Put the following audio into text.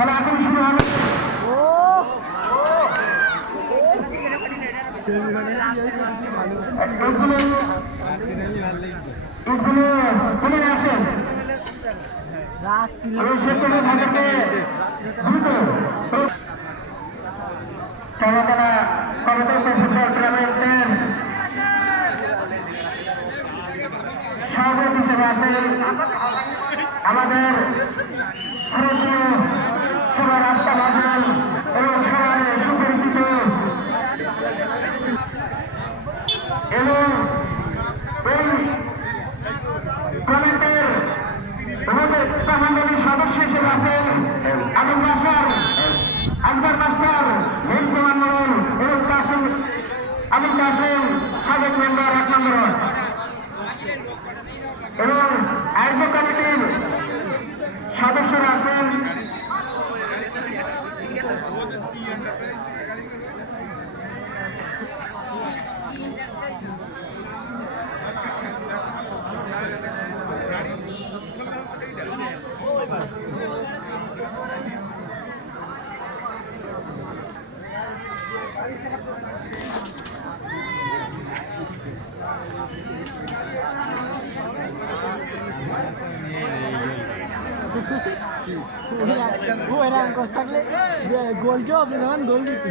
খেলা এখন শুরু হবে। চলাচলা সভাপতি হিসেবে আছেন আমাদের ভারতীয় সবার রাস্তা বাজার এবং সবার সুপরিচিত এবং এই কমিটির আমাদের মন্ডলীর সদস্য হিসেবে আছেন আবুল বাসার আকবর মাস্টার হেড কমান্ডার এবং কাসিম আবুল কাসিম সাবেক মেম্বার 1 নম্বর ওয়ার্ড এবং আয়োজক কমিটির সদস্যরা আছেন গোল কেউ আপনি গোল দিচ্ছি